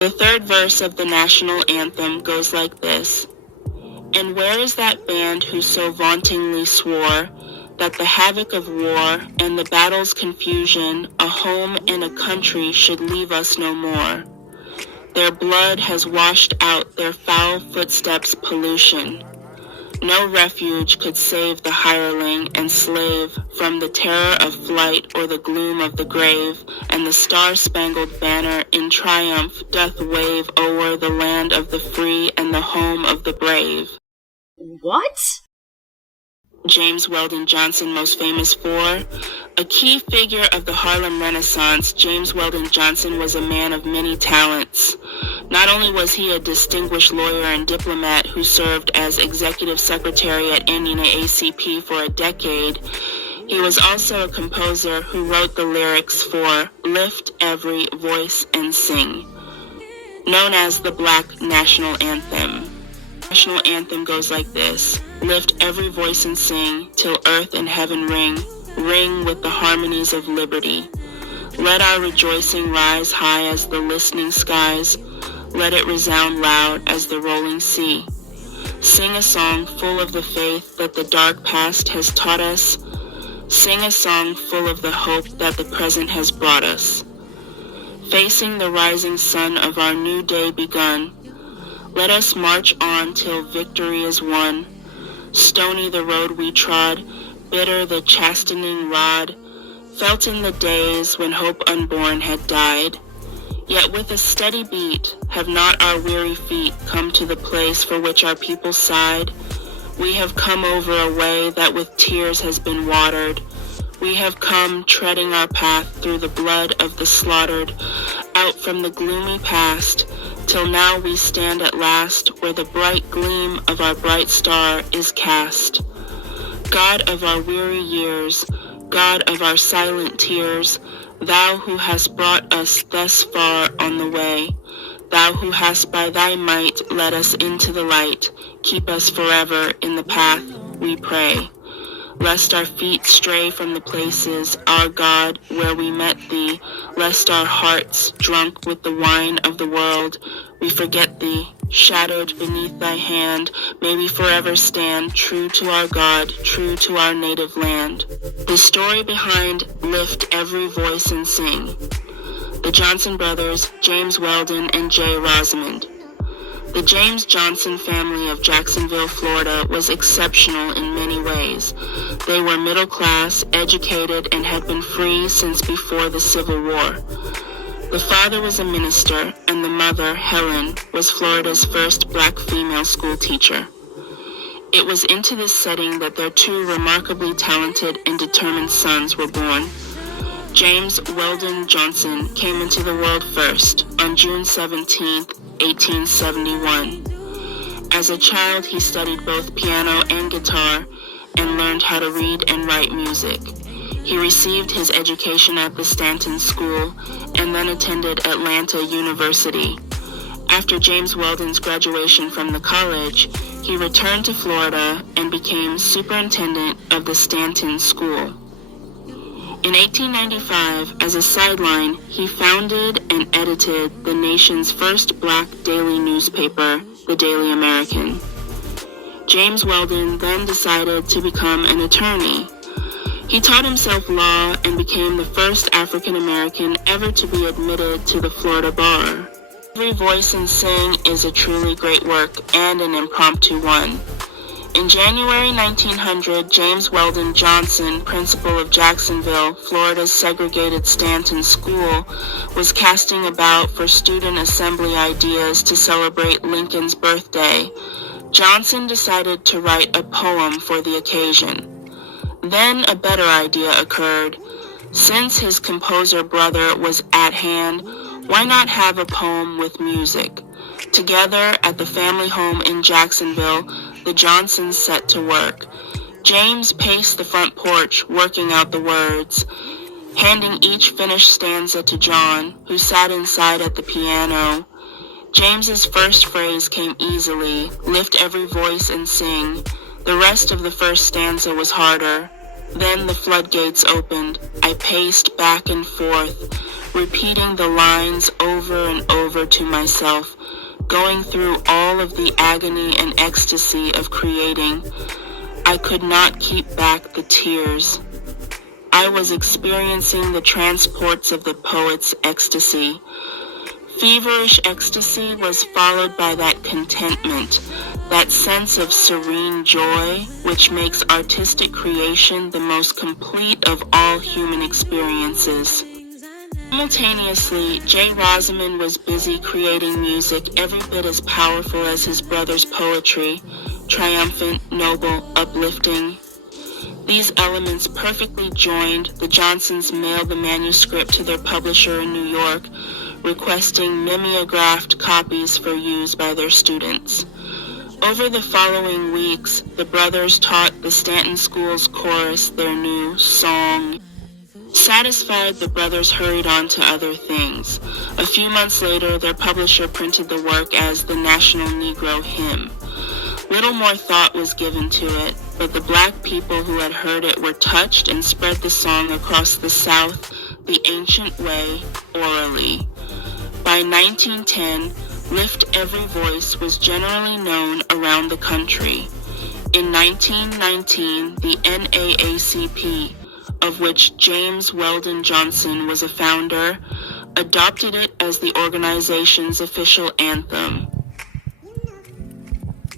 The third verse of the national anthem goes like this. And where is that band who so vauntingly swore that the havoc of war and the battle's confusion, a home and a country should leave us no more? Their blood has washed out their foul footsteps' pollution. No refuge could save the hireling and slave from the terror of flight or the gloom of the grave, and the star-spangled banner in triumph doth wave o'er the land of the free and the home of the brave. What? James Weldon Johnson, most famous for. A key figure of the Harlem Renaissance, James Weldon Johnson was a man of many talents. Not only was he a distinguished lawyer and diplomat who served as executive secretary at NAACP for a decade, he was also a composer who wrote the lyrics for Lift Every Voice and Sing, known as the Black National Anthem. The national anthem goes like this. Lift every voice and sing, till earth and heaven ring with the harmonies of liberty. Let our rejoicing rise high as the listening skies. Let it resound loud as the rolling sea. Sing a song full of the faith that the dark past has taught us. Sing a song full of the hope that the present has brought us. Facing the rising sun of our new day begun, let us march on till victory is won. Stony the road we trod, bitter the chastening rod, felt in the days when hope unborn had died. Yet with a steady beat, have not our weary feet come to the place for which our people sighed? We have come over a way that with tears has been watered. We have come treading our path through the blood of the slaughtered, out from the gloomy past, till now we stand at last where the bright gleam of our bright star is cast. God of our weary years, God of our silent tears, Thou who hast brought us thus far on the way, Thou who hast by Thy might led us into the light, keep us forever in the path, we pray. Lest our feet stray from the places, our God, where we met Thee, lest our hearts, drunk with the wine of the world, we forget Thee, shadowed beneath Thy hand, may we forever stand true to our God, true to our native land. The story behind Lift Every Voice and Sing. The Johnson brothers, James Weldon and J. Rosamond. The James Johnson family of Jacksonville, Florida, was exceptional in many ways. They were middle class, educated, and had been free since before the Civil War. The father was a minister, and the mother, Helen, was Florida's first black female school teacher. It was into this setting that their two remarkably talented and determined sons were born. James Weldon Johnson came into the world first on June 17, 1871. As a child, he studied both piano and guitar and learned how to read and write music. He received his education at the Stanton School and then attended Atlanta University. After James Weldon's graduation from the college, he returned to Florida and became superintendent of the Stanton School. In 1895, as a sideline, he founded and edited the nation's first black daily newspaper, the Daily American. James Weldon then decided to become an attorney. He taught himself law and became the first African American ever to be admitted to the Florida bar. Every Voice and Sing is a truly great work and an impromptu one. In January 1900, James Weldon Johnson, principal of Jacksonville, Florida's segregated Stanton School, was casting about for student assembly ideas to celebrate Lincoln's birthday. Johnson decided to write a poem for the occasion. Then a better idea occurred. Since his composer brother was at hand, why not have a poem with music? Together at the family home in Jacksonville, the Johnsons set to work. James paced the front porch, working out the words, handing each finished stanza to John, who sat inside at the piano. James's first phrase came easily, lift every voice and sing. The rest of the first stanza was harder. Then the floodgates opened. I paced back and forth, repeating the lines over and over to myself, going through all of the agony and ecstasy of creating. I could not keep back the tears. I was experiencing the transports of the poet's ecstasy. Feverish ecstasy was followed by that contentment, that sense of serene joy, which makes artistic creation the most complete of all human experiences. Simultaneously, J. Rosamond was busy creating music every bit as powerful as his brother's poetry, triumphant, noble, uplifting. These elements perfectly joined, the Johnsons mailed the manuscript to their publisher in New York, requesting mimeographed copies for use by their students. Over the following weeks, the brothers taught the Stanton School's chorus their new song. Satisfied, the brothers hurried on to other things. A few months later, their publisher printed the work as the National Negro Hymn. Little more thought was given to it, but the black people who had heard it were touched and spread the song across the South the ancient way, orally. By 1910, Lift Every Voice was generally known around the country. In 1919, the NAACP, of which James Weldon Johnson was a founder, adopted it as the organization's official anthem.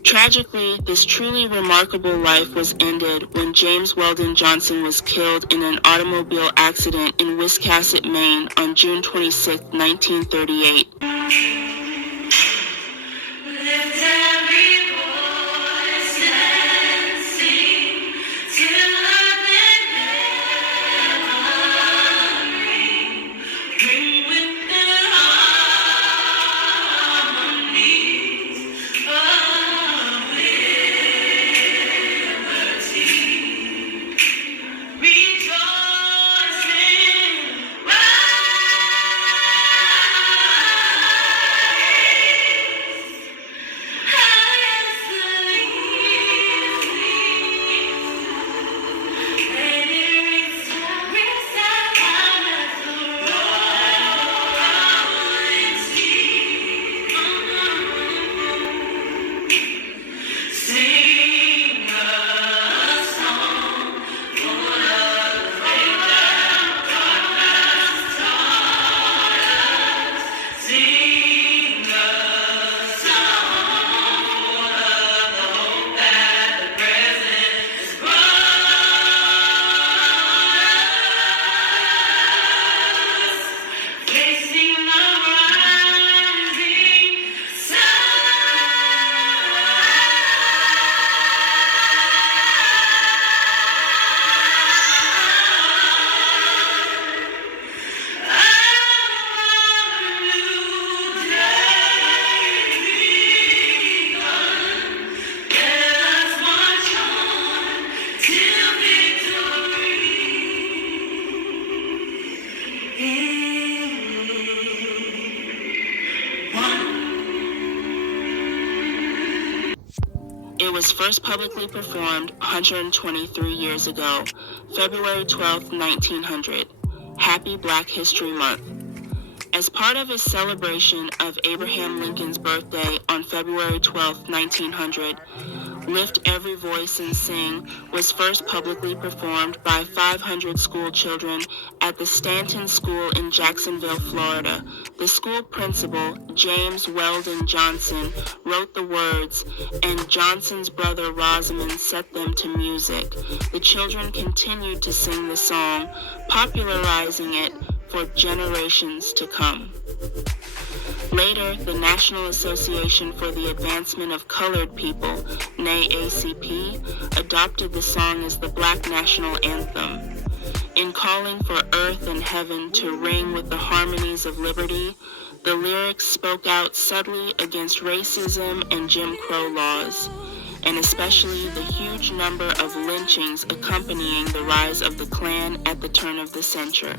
Tragically, this truly remarkable life was ended when James Weldon Johnson was killed in an automobile accident in Wiscasset, Maine on June 26, 1938. It was first publicly performed 123 years ago, February 12, 1900. Happy Black History Month. As part of his celebration of Abraham Lincoln's birthday on February 12, 1900, Lift Every Voice and Sing was first publicly performed by 500 school children at the Stanton School in Jacksonville, Florida. The school principal, James Weldon Johnson, wrote the words, and Johnson's brother Rosamond set them to music. The children continued to sing the song, popularizing it for generations to come. Later, the National Association for the Advancement of Colored People, NAACP, adopted the song as the Black National Anthem. In calling for earth and heaven to ring with the harmonies of liberty, the lyrics spoke out subtly against racism and Jim Crow laws, and especially the huge number of lynchings accompanying the rise of the Klan at the turn of the century.